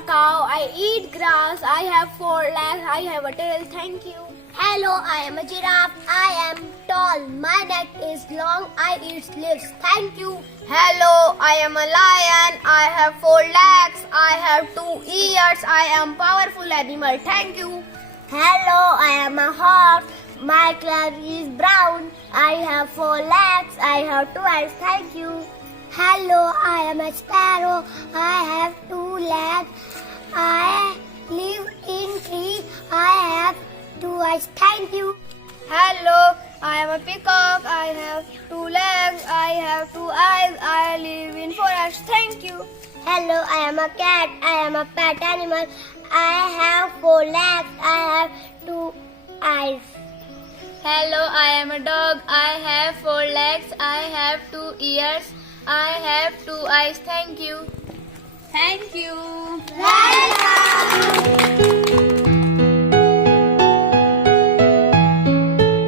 a cow. I eat grass. I have 4 legs. I have a tail. Thank you. Hello, I am a giraffe. I am tall. My neck is long. I eat leaves. Thank you. Hello, I am a lion. I have 4 legs. I have 2 ears. I am powerful animal. Thank you. Hello, I am a horse. My color is brown. I have 4 legs. I have 2 eyes. Thank you. Hello, I am a sparrow. I have 2 legs. I live in tree. I have 2 eyes. Thank you. Hello, I am a peacock. I have 2 legs. I have 2 eyes. I live in forest. Thank you. Hello, I am a cat. I am a pet animal. I have 4 legs. I have 2 eyes. Hello, I am a dog. I have 4 legs. I have 2 ears. I have 2 eyes. Thank you. Thank you. Welcome.